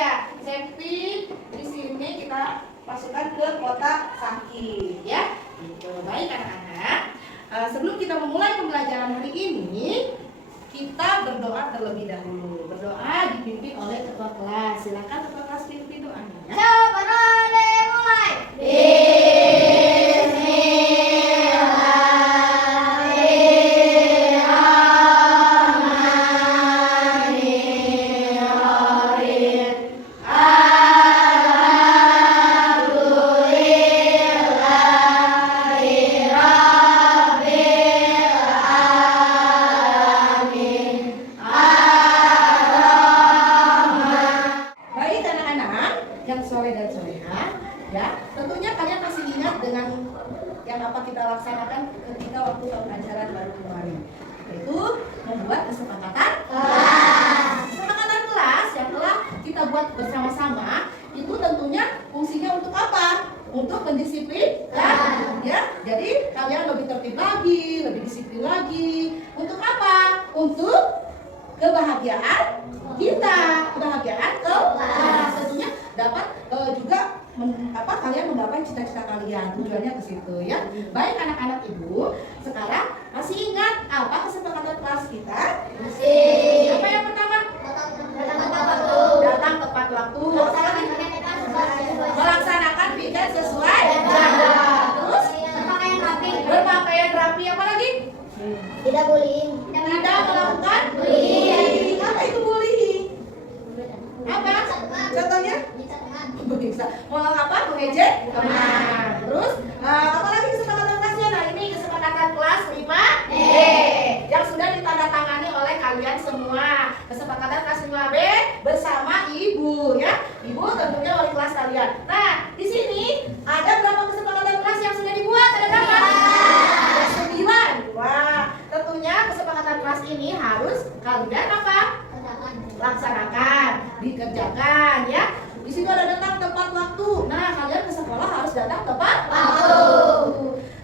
Iya, sempit di sini kita masukkan ke kotak sakit, ya. Gitu. Baik anak-anak. Sebelum kita memulai pembelajaran hari ini, kita berdoa terlebih dahulu. Berdoa dipimpin oleh ketua kelas. Silakan ketua kelas pimpin doanya. Sebelum dimulai. Baik anak-anak yang soleh dan soleha, ya. Tentunya kalian masih ingat dengan yang apa kita laksanakan ketika waktu tahun ajaran baru kemarin, yaitu membuat kesepakatan kelas. Kesepakatan kelas yang telah kita buat bersama-sama itu tentunya fungsinya untuk apa? Untuk mendisiplinkan, ya. Jadi kalian lebih tertib lagi, lebih disiplin lagi. Untuk apa? Untuk kebahagiaan kita, kebahagiaan kelas. Tentunya dapat juga kalian menggapai cita-cita kalian. Tujuannya ke situ, ya. Baik anak-anak ibu, sekarang masih ingat apa kesepakatan kelas kita? Apa yang pertama? Datang tepat waktu. Melaksanakan piket sesuai jadwal. Terus berpakaian rapi. Apa lagi? Tidak bullying. Tidak melakukan bullying. Apa itu bullying? Apa? Contohnya? Bisa. Mau apa? Mengejek teman. Terus apa lagi kesepakatan kelasnya? Nah, ini kesepakatan kelas 5B yang sudah ditandatangani oleh kalian semua. Kesepakatan kelas 5B bersama ibu, ya. Ibu tentunya wali kelas kalian. Nah, di sini ada berapa kesepakatan kelas yang sudah dibuat? Ada berapa? Ada 9. Wah, tentunya kesepakatan kelas ini harus kalian apa? Laksanakan, dikerjakan, ya. Di situ ada datang tepat waktu. Nah, kalian ke sekolah harus datang tepat waktu.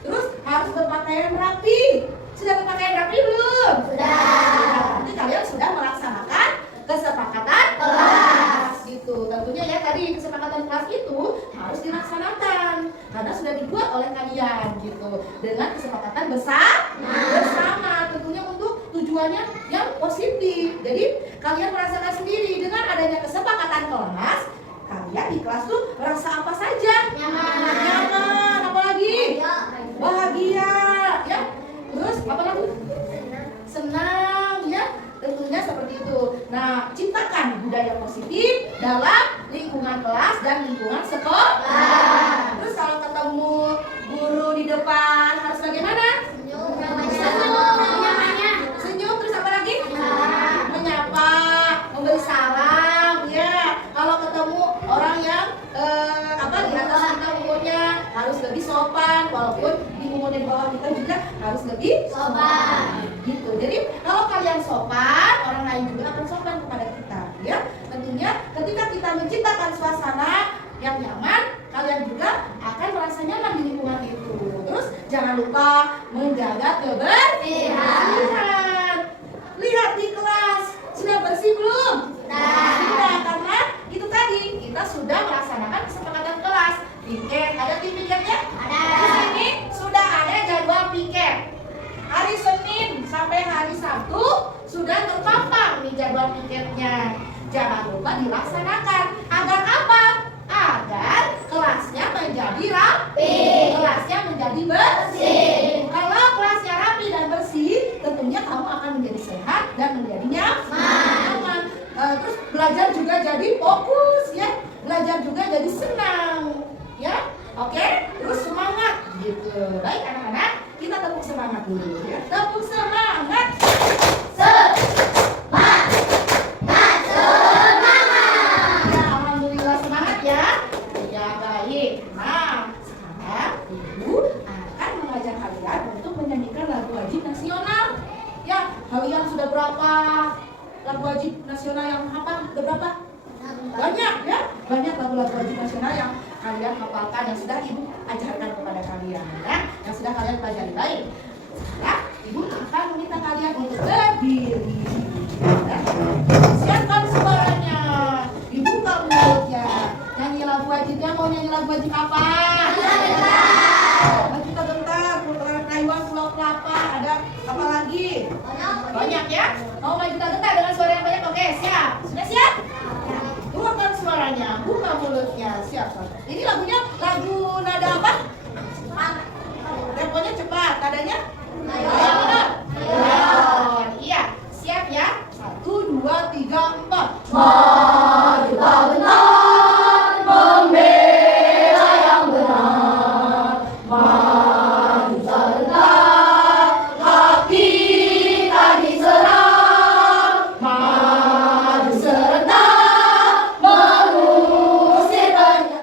Terus harus berpakaian rapi. Sudah berpakaian rapi belum? Sudah. Nanti kalian sudah melaksanakan kesepakatan kelas. Gitu. Tentunya ya tadi kesepakatan kelas itu harus dilaksanakan karena sudah dibuat oleh kalian gitu. Dengan kesepakatan bersama. Tentunya untuk tujuannya yang positif. Jadi kalian merasakan sendiri dengan adanya kesepakatan kelas. Kalian di kelas tuh merasa apa saja? Nyaman. Apa lagi? Bahagia, ya. Terus apa lagi? Senang, ya. Tentunya seperti itu. Nah, ciptakan budaya positif dalam lingkungan kelas dan lingkungan sekolah. Terus kalau ketemu guru di depan harus bagaimana? Senyum. Terus apa lagi? Menyapa, memberi salam, ya. Kalau ketemu orang yang di atas kita umurnya harus lebih sopan, walaupun di umurnya di bawah kita juga harus lebih sopan. Gitu. Jadi kalau kalian sopan, orang lain juga akan sopan kepada kita, ya. Tentunya ketika kita menciptakan suasana yang nyaman, kalian juga akan merasa nyaman di lingkungan itu. Terus jangan lupa menjaga kebersihan. Lihat di kelas, sudah bersih belum? Sudah, karena itu tadi kita sudah melaksanakan kesepakatan kelas. Piket, ada tim piketnya? Ada. Di sini sudah ada jadwal piket. Hari Senin sampai hari Sabtu sudah terpampang di jadwal piketnya. Jangan lupa dilaksanakan. Agar apa? Agar kelasnya menjadi rapi, kelasnya menjadi bersih. Kalau kelasnya rapi dan bersih, tentunya kamu akan menjadi sehat dan menjadi nyaman. Terus belajar juga jadi fokus, ya. Belajar juga jadi senang, ya. Oke, terus semangat gitu. Baik anak-anak, kita tepuk semangat dulu, ya. Tepuk semangat. Ya, alhamdulillah semangat, ya. Ya, baik. Nah, sekarang ibu akan mengajak kalian untuk menyanyikan lagu wajib nasional. Ya, kalian sudah berapa lagu wajib nasional yang hafal? Sudah berapa? Banyak, ya. Banyak lagu-lagu wajib nasional yang kalian hafalkan, yang sudah ibu ajarkan kepada kalian, ya. Yang sudah kalian pelajari. Baik. Sekarang ibu akan meminta kalian untuk berdiri, ya. Siapkan suaranya. Dibuka mau nyanyi lagu wajib apa? Wajib tergentar, Putra Kayuan, Pulau Kelapa. Ada apa lagi? Banyak ya. Mau maju tergentar dengan suara yang banyak? Oke, siap. Sudah siap? Keluarkan suaranya, buka mulutnya. Siap. Ini lagunya lagu nada apa? Temponya cepat, nadanya? Mayor. Iya, siap ya. 1, 2, 3, 4. Maju tergentar, membela yang benar. Maju tergentar, hati tak diserang. Maju serentak, mengusir banyak.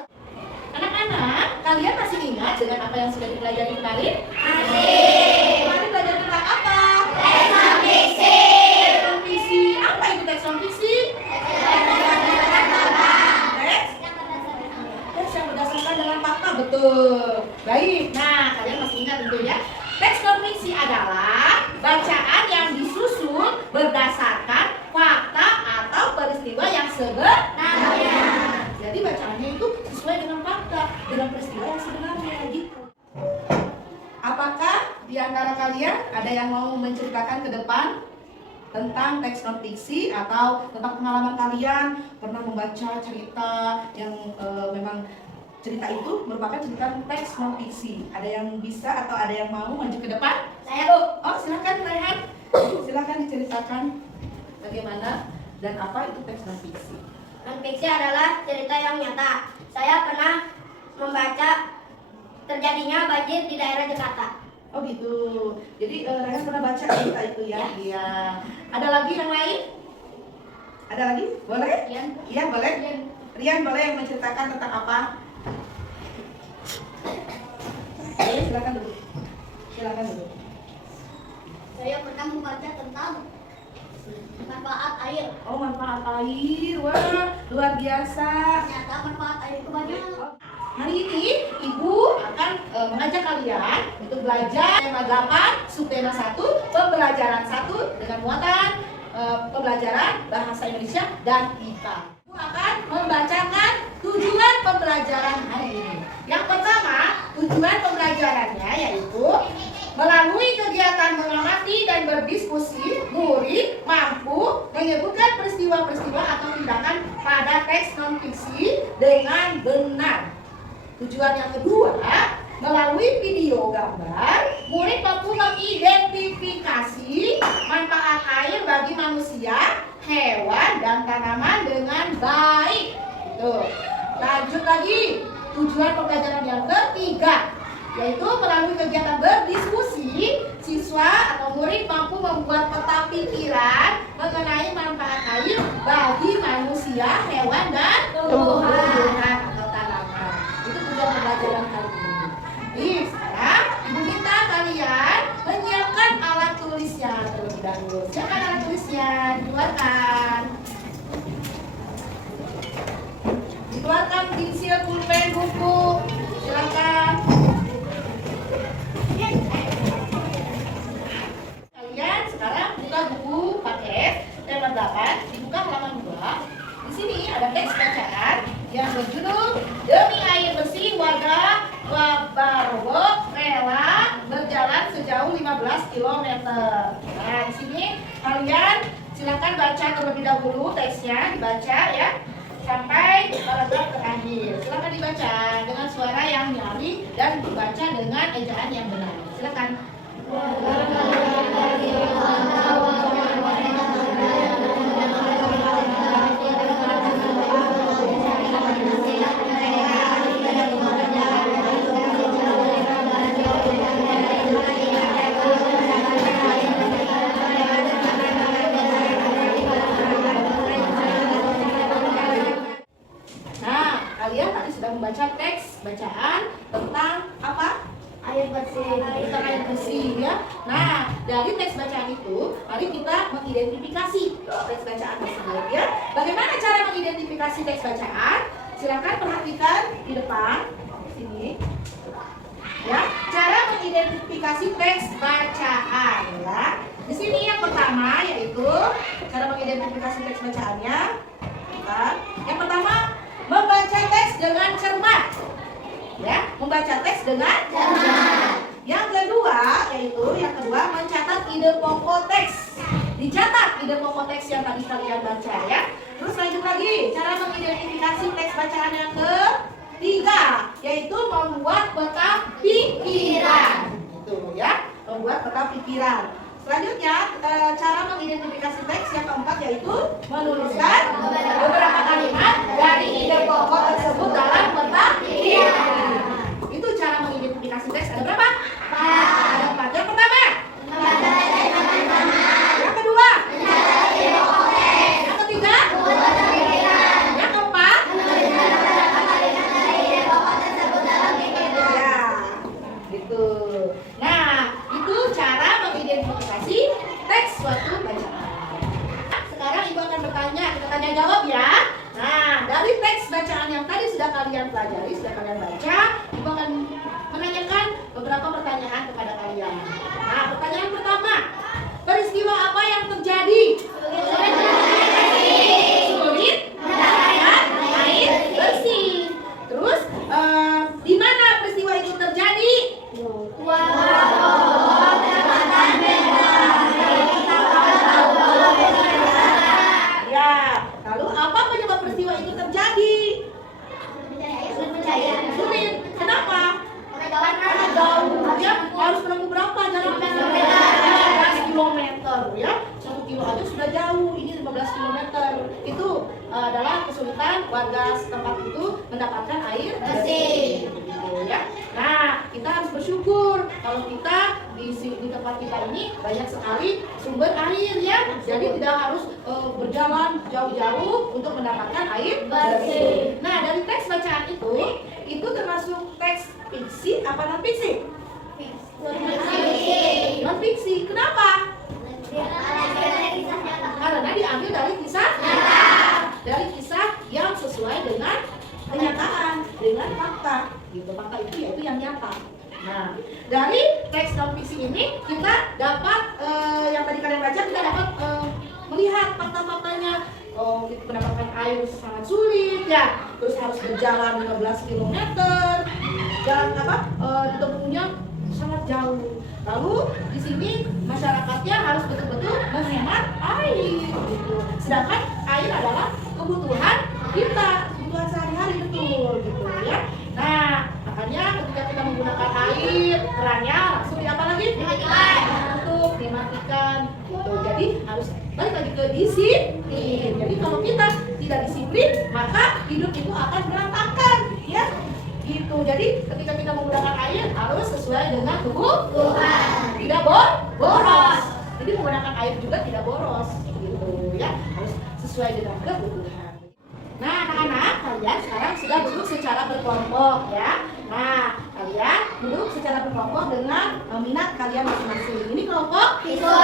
Anak-anak, kalian masih ingat dengan apa yang sudah dipelajari kemarin? Masih. Kemarin belajar tentang apa? Teks non-fiksi. Teks non-fiksi. Apa itu teks non-fiksi? Teks yang berdasarkan dengan fakta, betul. Baik, nah kalian masih ingat tentu ya. Teks non-fiksi adalah bacaan yang disusun berdasarkan fakta atau peristiwa yang sebenarnya. Jadi bacaannya itu sesuai dengan fakta, dengan peristiwa yang sebenarnya gitu. Apakah di antara kalian ada yang mau menceritakan ke depan tentang teks non-fiksi atau tentang pengalaman kalian pernah membaca cerita yang memang cerita itu merupakan cerita teks non-fiksi? Ada yang bisa atau ada yang mau maju ke depan? Saya, Bu. Oh, silakan Rehan. Silakan diceritakan bagaimana dan apa itu teks non-fiksi. Non-fiksi adalah cerita yang nyata. Saya pernah membaca terjadinya banjir di daerah Jakarta. Oh gitu. Jadi Rehan pernah baca cerita itu ya? Iya. Ada lagi yang lain? Ada lagi? Boleh? Iya boleh. Rian boleh yang menceritakan tentang apa? Oke, silakan dulu. Silakan dulu. Saya pernah membaca tentang manfaat air. Oh, manfaat air. Wah, luar biasa. Ternyata manfaat air itu banyak. Hari ini Ibu akan mengajak kalian untuk belajar tema 8, subtema 1, pembelajaran 1 dengan muatan pembelajaran bahasa Indonesia dan IPA. Ibu akan membacakan tujuan pembelajaran hari ini. Yang pertama, tujuan pembelajarannya yaitu melalui kegiatan mengamati dan berdiskusi, murid mampu menyebutkan peristiwa-peristiwa atau tindakan pada teks non-fiksi dengan benar. Tujuan yang kedua, melalui video gambar, murid mampu mengidentifikasi manfaat air bagi manusia, hewan, dan tanaman dengan baik. Tuh. Lanjut lagi, tujuan pembelajaran yang ketiga, yaitu melalui kegiatan berdiskusi, siswa atau murid mampu membuat peta pikiran mengenai manfaat air bagi manusia, hewan, dan tumbuhan atau tanaman. Itu tujuan pembelajaran hari ini. Nih, sekarang Ibu minta kalian menyiapkan alat tulisnya terlebih dahulu. Siapkan alat tulisnya, dikeluarkan. Dikeluarkan pensil, pulpen, buku. Silakan. Kalian sekarang buka buku paket tema 8, dibuka halaman 2. Di sini ada teks bacaan yang berjudul Demi Air Bersih Warga Wabarogo Rela Berjalan Sejauh 15 km. Nah, di sini kalian silakan baca terlebih dahulu teksnya, dibaca ya sampai paragraf terakhir. Silakan dibaca dengan suara yang nyaring dan dibaca dengan ejaan yang benar. Silakan. Membaca teks bacaan tentang apa? Air bersih. Tentang air bersih ya. Nah, dari teks bacaan itu, mari kita mengidentifikasi teks bacaan tersebut ya. Bagaimana cara mengidentifikasi teks bacaan? Silakan perhatikan di depan sini. Ya, cara mengidentifikasi teks bacaan ya. Di sini yang pertama yaitu cara mengidentifikasi teks bacaannya. Yang pertama, membaca teks dengan cermat. Ya, membaca teks dengan cermat. Yang kedua, mencatat ide pokok teks. Dicatat ide pokok teks yang tadi kalian baca ya. Terus lanjut lagi, cara mengidentifikasi teks bacaan yang ketiga, yaitu membuat peta pikiran. Itu ya, membuat peta pikiran. Selanjutnya, cara mengidentifikasi teks yang keempat yaitu menuliskan beberapa kalimat dari ide pokok tersebut dalam peta pikiran. Itu cara mengidentifikasi teks. Ada berapa? Ada 4. Yang pertama, yang kedua, yang ketiga, yang keempat, ya, gitu. Nah, itu cara mengidentifikasi teks suatu bacaan. Sekarang ibu akan bertanya, kita tanya jawab ya. Nah, dari teks bacaan yang tadi sudah kalian pelajari, sudah kalian baca, ibu akan menanyakan beberapa pertanyaan kepada kalian. Nah, pertanyaan pertama, peristiwa apa yang terjadi? Sulit mendapatkan air bersih. Terus, di mana peristiwa itu terjadi? Ya, lalu apa penyebab peristiwa itu terjadi? Sulit. Kenapa? Karena jauh. Ya, harus menempuh berapa jaraknya? 15 km ya. 1 kilo aja sudah jauh. Ini 15 km. Itu adalah kesulitan warga setempat itu mendapatkan air bersih. Gitu, ya. Nah, kita harus bersyukur kalau kita di tempat kita ini banyak sekali sumber air ya. Jadi tidak harus berjalan jauh-jauh untuk mendapatkan air bersih. Nah, dari teks bacaan itu termasuk teks fiksi apa non fiksi? Non fiksi. Kenapa? Karena diambil dari kisah nyata. Dari kisah yang sesuai dengan kenyataan, dengan fakta. Gitu, fakta itu yaitu yang nyata. Nah, dari teks non fiksi ini kita dapat yang tadi kalian baca, kita dapat melihat fakta-faktanya. Kita mendapatkan air sangat sulit ya, terus harus berjalan 15 km, jalan ditempuhnya sangat jauh. Lalu di sini masyarakatnya harus betul-betul menghemat air gitu. Sedangkan air adalah kebutuhan kita, kebutuhan sehari-hari, betul gitu ya. Nah, makanya ketika kita menggunakan air, kerannya langsung apa lagi? Dimatikan gitu. Jadi harus balik lagi ke disiplin. Jadi kalau kita tidak disiplin, maka hidup itu akan berantakan ya. Gitu. Jadi ketika kita menggunakan air harus sesuai dengan kebutuhan. Tidak boros. Jadi menggunakan air juga tidak boros gitu ya. Harus sesuai dengan kebutuhan. Nah, anak-anak, kalian sekarang sudah duduk secara berkelompok ya. Nah, kalian duduk secara berkelompok dengan minat kalian masing-masing. Ini kelompok visual,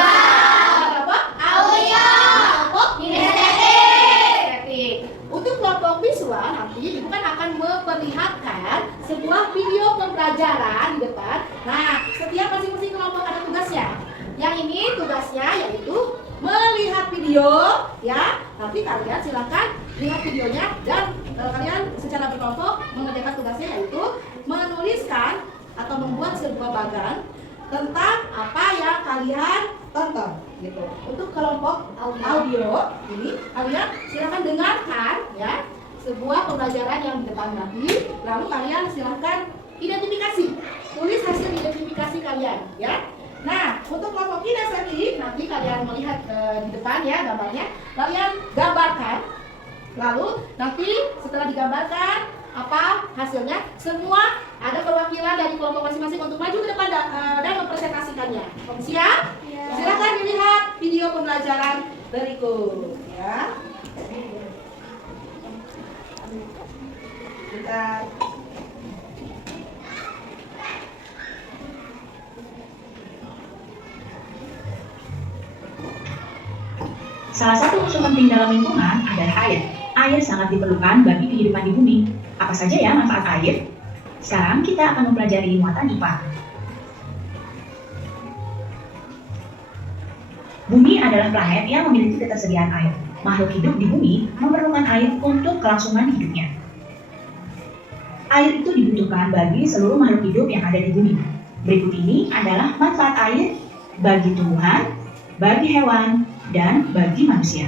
kelompok audio, kelompok kinestetik. Untuk kelompok visual nanti ibu kan akan memperlihatkan sebuah video pembelajaran di depan. Nah, setiap masing-masing kelompok ada tugasnya. Yang ini tugasnya yaitu melihat video ya. Nanti kalian silakan lihat videonya dan kalian secara berkelompok mengerjakan tugasnya yaitu menuliskan atau membuat sebuah bagan tentang apa yang kalian tonton gitu. Untuk kelompok audio ini kalian silakan dengarkan ya sebuah pembelajaran yang di depan nanti, lalu kalian silakan identifikasi, tulis hasil identifikasi kalian ya. Nah, untuk kelompok kinestetik nanti kalian melihat di depan ya gambarnya, kalian gambarkan. Lalu nanti setelah digambarkan apa hasilnya, semua ada perwakilan dari kelompok masing-masing untuk maju ke depan dan mempresentasikannya. Siap? Ya. Silakan dilihat video pembelajaran berikut ya. Kita salah satu unsur penting dalam lingkungan adalah air. Air sangat diperlukan bagi kehidupan di bumi. Apa saja ya manfaat air? Sekarang kita akan mempelajari muatan IPA. Bumi adalah planet yang memiliki ketersediaan air. Makhluk hidup di bumi memerlukan air untuk kelangsungan hidupnya. Air itu dibutuhkan bagi seluruh makhluk hidup yang ada di bumi. Berikut ini adalah manfaat air bagi tumbuhan, bagi hewan, dan bagi manusia.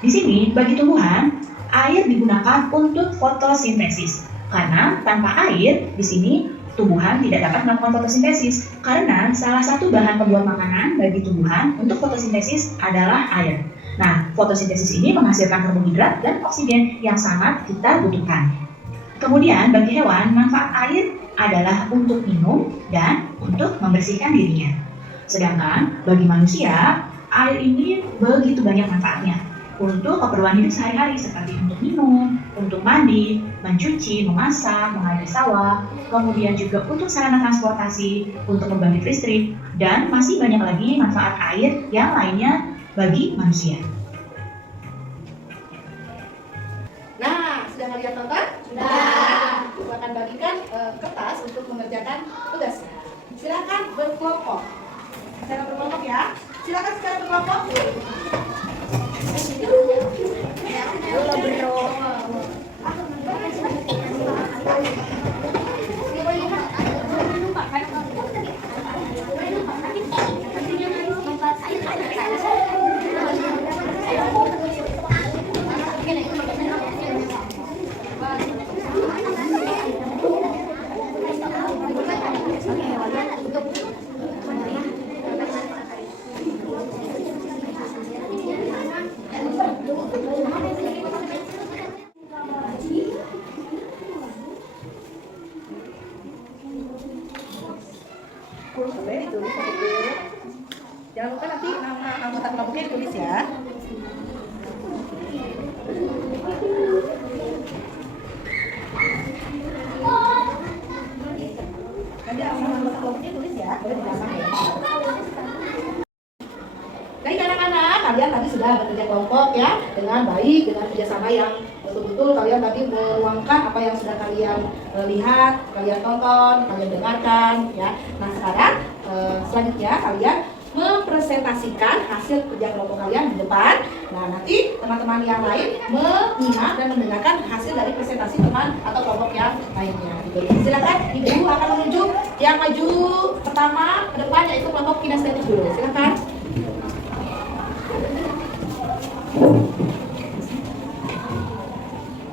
Di sini, bagi tumbuhan, air digunakan untuk fotosintesis. Karena tanpa air, di sini tumbuhan tidak dapat melakukan fotosintesis. Karena salah satu bahan pembuat makanan bagi tumbuhan untuk fotosintesis adalah air. Nah, fotosintesis ini menghasilkan karbohidrat dan oksigen yang sangat kita butuhkan. Kemudian bagi hewan, manfaat air adalah untuk minum dan untuk membersihkan dirinya. Sedangkan bagi manusia, air ini begitu banyak manfaatnya untuk keperluan hidup sehari-hari seperti untuk minum, untuk mandi, mencuci, memasak, mengairi sawah, kemudian juga untuk sarana transportasi, untuk membangkit listrik, dan masih banyak lagi manfaat air yang lainnya bagi manusia. Nah, sudah kalian tonton? Sudah. Aku akan bagikan kertas untuk mengerjakan tugasnya. Silakan berkelompok. Secara berkelompok ya. Silakan secara berkelompok. Boleh ditulis satu. Jangan lupa nanti nama anggota kelompoknya ditulis ya. Nanti nama anggota kelompoknya tulis ya. Boleh di belakang ya. Baik anak-anak, kalian tadi sudah bekerja kelompok ya dengan baik, dengan kerjasama yang betul-betul kalian tadi meluangkan apa yang sudah kalian lihat, kalian tonton, kalian dengarkan ya. Nah sekarang selanjutnya kalian mempresentasikan hasil kerja kelompok kalian di depan. Nah nanti teman-teman yang lain menyimak dan mendengarkan hasil dari presentasi teman atau kelompok yang lainnya. Silakan ibu akan menuju yang maju pertama ke depan yaitu kelompok kinestetik dulu. Silakan.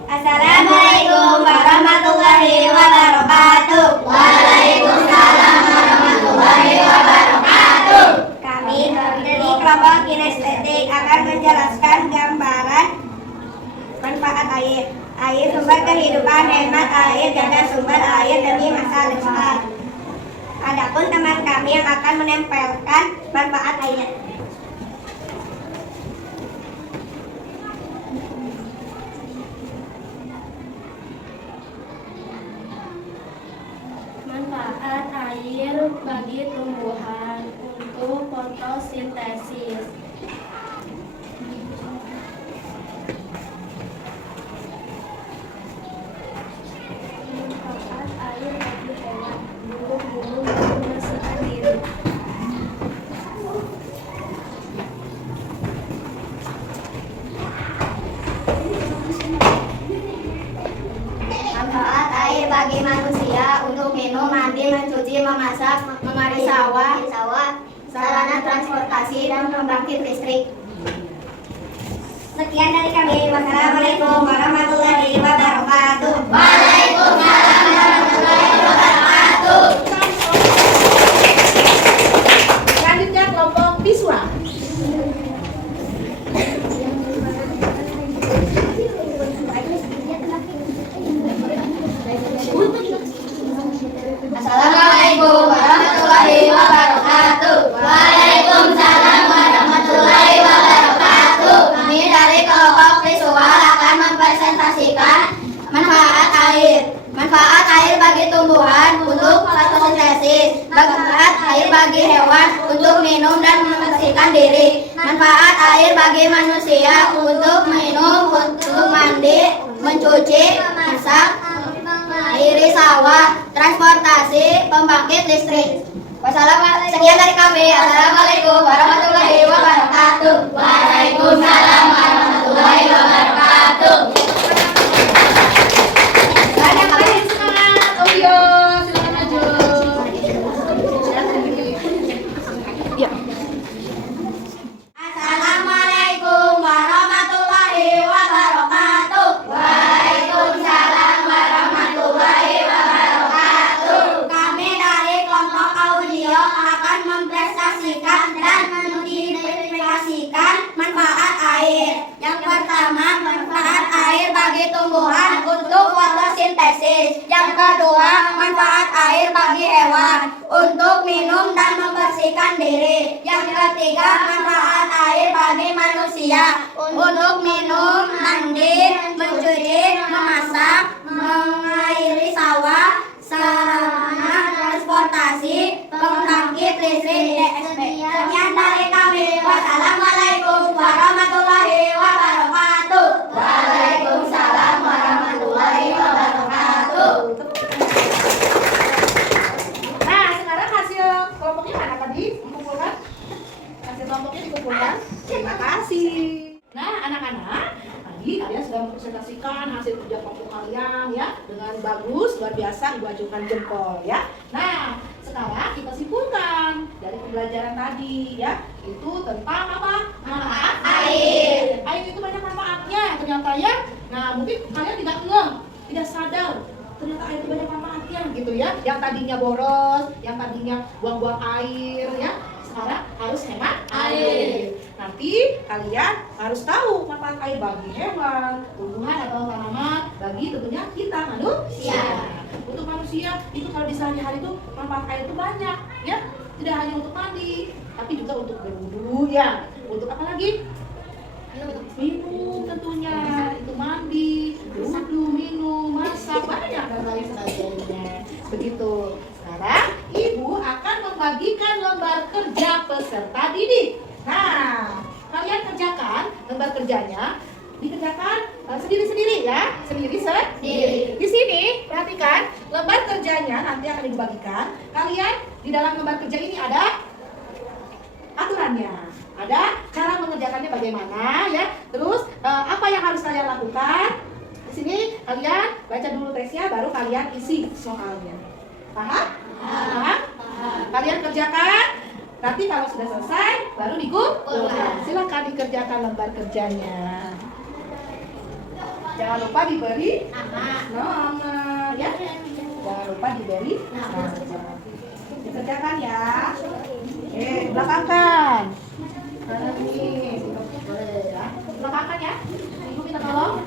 Assalamualaikum warahmatullahi wabarakatuh. Waalaikumsalam warahmatullahi wabarakatuh. Kami dari kelompok kinestetik akan menjelaskan gambaran manfaat air. Air sumber kehidupan, hemat air, jaga sumber air demi masa depan. Adapun teman kami yang akan menempelkan manfaat air. Manfaat air bagi tumbuhan untuk fotosintesis. Manfaat air bagi hewan untuk minum dan membersihkan diri. Manfaat air bagi manusia untuk minum, mandi, mencuci, memasak, mengairi sawah, sarana transportasi, dan pembangkit listrik. Sekian dari kami. Wassalamualaikum warahmatullahi wabarakatuh. Waalaikumsalam warahmatullahi wabarakatuh. Selanjutnya kelompok visual. Assalamualaikum warahmatullahi wabarakatuh. Waalaikumsalam warahmatullahi wabarakatuh. Kami dari kelompok visual akan mempresentasikan manfaat air. Manfaat air bagi tumbuhan untuk fotosintesis. Manfaat air bagi hewan untuk minum dan membersihkan diri. Manfaat air bagi manusia untuk minum, untuk mandi, mencuci, memasak, mengairi sawah, transportasi, pembangkit listrik. Sekian dari kami. Assalamualaikum warahmatullahi wabarakatuh. Waalaikumsalam warahmatullahi wabarakatuh. Banyak pertama, manfaat air bagi tumbuhan untuk fotosintesis. Yang kedua, manfaat air bagi hewan untuk minum dan membersihkan diri. Yang ketiga, manfaat air bagi manusia untuk minum, mandi, mencuci, memasak, mengairi sawah, sarana transportasi, pembangkit listrik, DSP. Sekian dari kami. Wassalamualaikum warahmatullahi wabarakatuh. Waalaikumsalam warahmatullahi wabarakatuh. Nah, sekarang hasil kelompoknya mana tadi? Dikumpulkan? Hasil kelompoknya dikumpulkan? Terima kasih. Nah, anak-anak, tadi kalian sudah mempresentasikan hasil kerja kelompok kalian ya dengan bagus, luar biasa, Ibu acungkan jempol ya. Nah, sekarang kita simpulkan dari pembelajaran tadi ya, itu tentang apa? Manfaat air. Air itu banyak manfaatnya ternyata ya. Nah, mungkin kalian tidak ngeh, tidak sadar ternyata air itu banyak manfaatnya gitu ya. Yang tadinya boros, yang tadinya buang-buang air ya, sekarang harus hemat air. Nanti kalian harus tahu manfaat air bagi hewan, tumbuhan atau tanaman, bagi tentunya kita manusia. Untuk manusia itu kalau di sehari-hari itu manfaat air itu banyak ya. Tidak hanya untuk mandi, tapi juga untuk berwudu ya. Untuk apa lagi? Minum tentunya, itu mandi, wudu, minum, masak, banyak dan lain sebagainya. Begitu. Sekarang Ibu akan membagikan lembar kerja peserta didik. Nah, kalian kerjakan lembar kerjanya, dikerjakan sendiri-sendiri ya, sendiri-sendiri. Di sini perhatikan lembar kerjanya nanti akan dibagikan. Kalian di dalam lembar kerja ini ada aturannya, ada cara mengerjakannya bagaimana ya. Terus apa yang harus kalian lakukan? Di sini kalian baca dulu tesnya, baru kalian isi soalnya. Paham? Paham? Kalian kerjakan. Nanti kalau sudah selesai, baru dikumpulkan. Silakan dikerjakan lembar kerjanya. Jangan lupa diberi nomor ya. Jangan lupa diberi nomor. Dikerjakan ya. Belakangkan. Ini boleh ya. Belakangkan ya. Ibu minta tolong.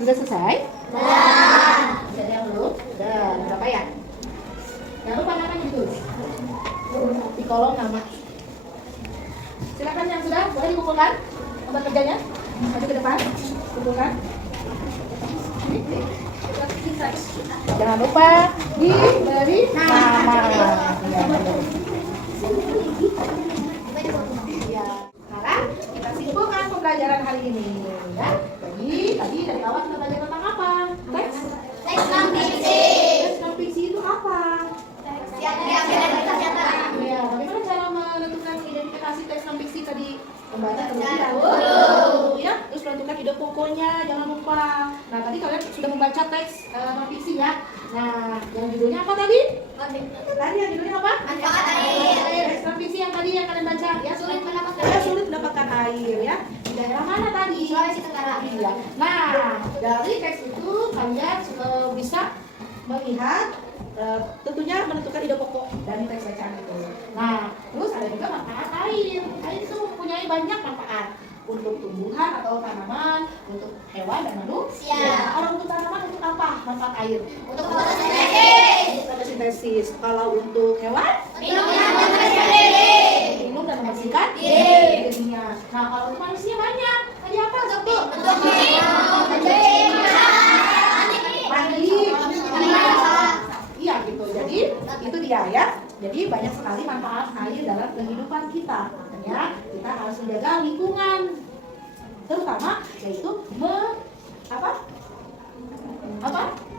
Sudah selesai? Sudah yang belum? Sudah. Berapa ya? Jangan lupa namanya ditulis di kolom nama. Silakan yang sudah, boleh dikumpulkan lembar kerjanya. Maju ke depan, kumpulkan. Jangan lupa diberi nama. Ya. Sekarang kita simpulkan pembelajaran hari ini ya. Tadi dari awal kita belajar tentang apa? Teks non-fiksi. Teks non-fiksi itu apa? Ya, bagaimana cara menentukan identifikasi teks non-fiksi tadi? Membaca terlebih dahulu, ya. Terus menentukan ide pokoknya, jangan lupa. Nah, tadi kalian sudah membaca teks non-fiksi ya. Nah, yang judulnya apa tadi? Tadi yang judulnya apa? Manfaat air. Teks non-fiksi yang tadi yang kalian baca ya, sulit mendapatkan air ya. Di daerah mana tadi? Sulawesi Tenggara. Iya. Nah, dari teks itu kalian bisa melihat tentunya menentukan ide pokok dari teks bacaan itu. Nah, terus ada juga manfaat air. Air itu mempunyai banyak manfaat untuk tumbuhan atau tanaman, untuk hewan dan manusia. Kalau untuk tanaman untuk apa manfaat air? Untuk fotosintesis. Fotosintesis. Kalau untuk hewan? Minum dan membersihkan diri. Minum dan membersihkan dirinya. Nah, kalau untuk manusia banyak. Tadi apa? Untuk Untuk minum, mencuci, memasak, manusia ya. Jadi banyak sekali manfaat air dalam kehidupan kita. Ya, kita harus menjaga lingkungan, terutama yaitu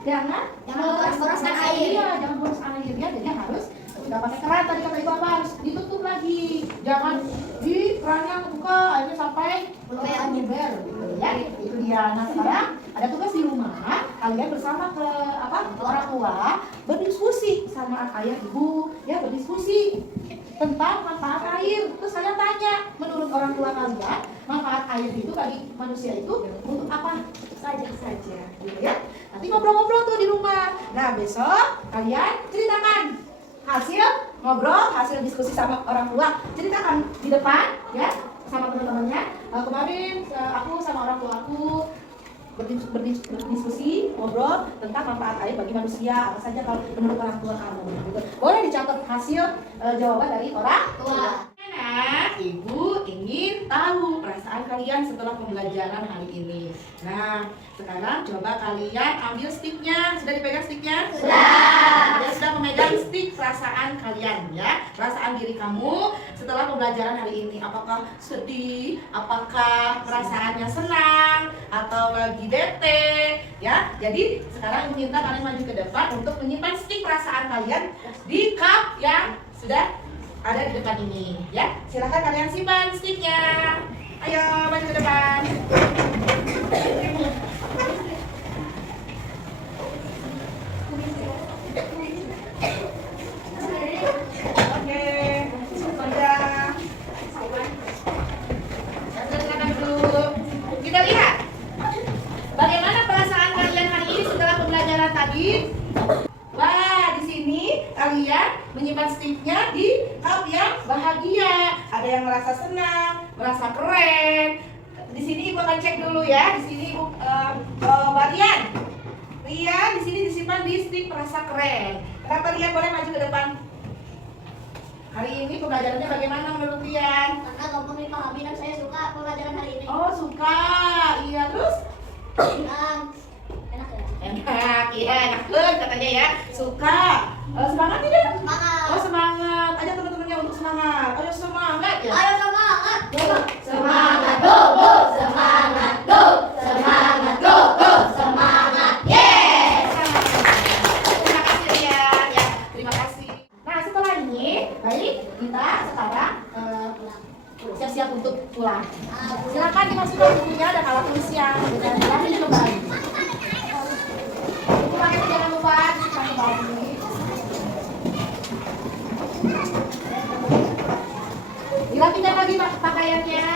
jangan memboroskan air. Iya, jangan boroskan air ya. Jadi harus nggak pakai keran, tadi kata ibu apa, harus ditutup lagi, jangan di kerannya buka airnya sampai meluber gitu ya. Itu dia. Nah sekarang ada tugas di rumah, kalian bersama orang tua berdiskusi sama ayah ibu ya, berdiskusi tentang manfaat air. Terus kalian tanya, menurut orang tua kalian manfaat air itu bagi manusia itu untuk apa saja gitu ya. Nanti ngobrol-ngobrol tuh di rumah. Nah besok kalian ceritakan hasil ngobrol, hasil diskusi sama orang tua, ceritakan di depan ya sama teman-temannya. Kemarin aku sama orang tua aku berdiskusi, ngobrol tentang manfaat air bagi manusia, apa saja kalau menurut orang tua kamu gitu. Boleh dicatat hasil jawaban dari orang tua. Nah, ibu ingin tahu perasaan kalian setelah pembelajaran hari ini. Nah, sekarang coba kalian ambil sticknya. Sudah dipegang sticknya? Sudah. Kalian sudah memegang stick perasaan kalian ya. Perasaan diri kamu setelah pembelajaran hari ini. Apakah sedih? Apakah perasaannya senang? Atau lagi bete? Ya. Jadi sekarang ibu minta kalian maju ke depan untuk menyimpan stick perasaan kalian di cup yang sudah ada di depan ini ya. Silahkan kalian simpan sticknya. Ayo maju ke depan. Oke, sudah. Silakan dulu. Kita lihat bagaimana perasaan kalian hari ini setelah pembelajaran tadi. Wah, di sini kalian menyimpan sticknya di cup yang bahagia. Ada yang merasa senang, merasa keren. Di sini ibu akan cek dulu ya. Di sini ibu Rian, di sini disimpan di stick merasa keren. Kenapa Rian boleh maju ke depan? Hari ini pembelajarannya bagaimana menurut Rian? Karena gampang dipahami dan saya suka pelajaran hari ini. Oh suka, iya terus? Enak ya? Enak, iya enak banget katanya ya. Suka. Semangat tidak? Semangat. Oh semangat. Ajak teman-temannya untuk semangat. Ayo semangat ya. Ayo semangat. Semangat. Go go, semangat go, semangat go go, semangat. Yes. Terima kasih Rian. Ya, terima kasih. Nah setelah ini, baik kita sekarang siap-siap untuk pulang. Silakan dimasukkan bukunya dan alat tulisnya dan lagi kembali. Bukunya jangan lupa disimpan kembali. Dilapikan lagi pakaiannya.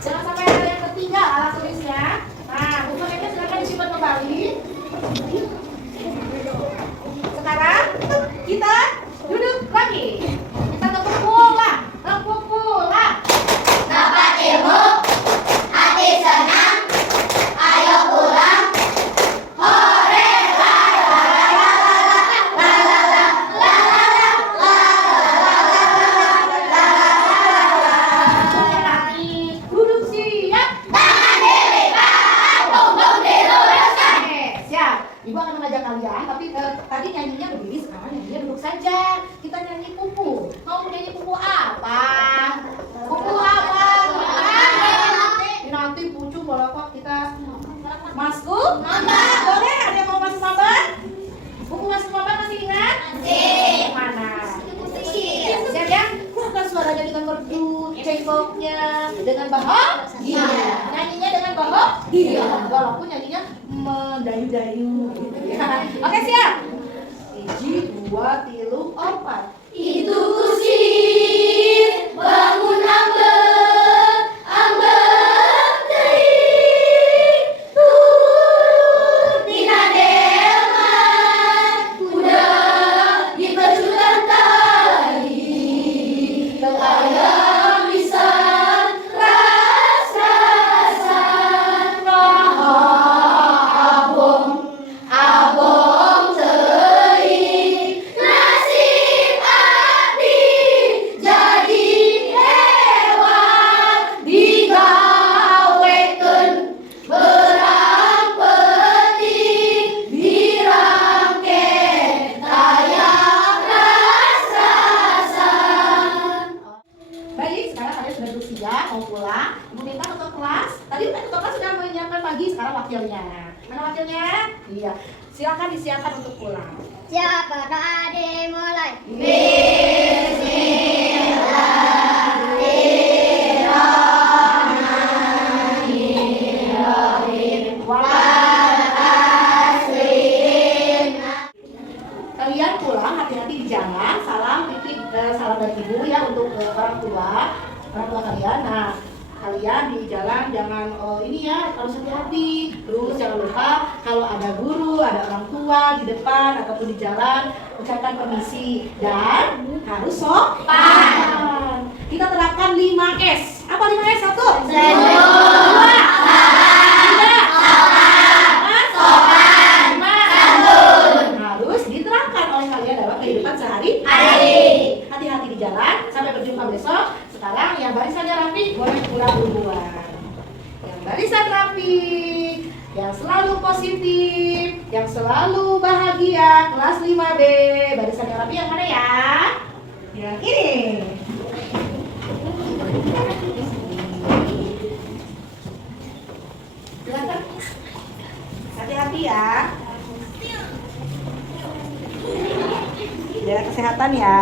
Jangan sampai ada yang tertinggal alat tulisnya. Nah, bukunya silakan disimpan kembali. Sekarang kita duduk lagi. Kita tepuk bola. Dapat ilmu, hati senang, ayo pulang. Hore, la la la la la la la la la la. Duduk siap. Tangan dilipat, punggung diluruskan. Oke, siap. Ibu akan mengajak kalian, tapi tadi nyanyinya berdiri, sekarang nyanyinya duduk saja. Kita nyanyi pupu. Mau nyanyi pupu apa? Pupu apa? Nanti pucuk bola kok kita masuk. Mamba. Boleh? Ada yang mau masuk mamba? Buku masuk mamba masih ingat? Masih. Mana? Siap ya? Bukan suaranya dengan merdu, cengkoknya dengan bahagia. Nyanyinya dengan bahagia. Walaupun nyanyinya mendayu-dayu gitu ya. Oke siap. 1, 2, 3, 4. Itu kusir bangun ambek, ambek teuing turun tina delman udah diperjutan tali teu aya pisan ras-rasan abong abong teuing nasib abdi jadi ya. Ibu minta tutup kelas. Tadi tutup kelas sudah menyiapkan pagi, sekarang wakilnya. Mana wakilnya? Iya. Silakan disiapkan untuk pulang. Siapa adik mulai? Kalian pulang hati-hati di jalan. Salam titip salam dari ibu ya untuk orang tua kalian. Nah, kalian di jalan jangan ini ya, harus hati-hati. Terus jangan lupa kalau ada guru, ada orang tua di depan ataupun di jalan, ucapkan permisi dan harus sopan. Kita terapkan 5S. Apa 5S? 1. Senyum. 2. Harus diterapkan oleh kalian dalam kehidupan sehari-hari. Hati-hati di jalan. Sampai berjumpa besok. Sekarang yang barisannya rapi boleh pulang duluan. Yang barisan rapi, yang selalu positif, yang selalu bahagia, kelas 5B. Barisannya rapi yang mana ya? Yang ini. Silakan. Hati-hati ya. Jaga kesehatan ya.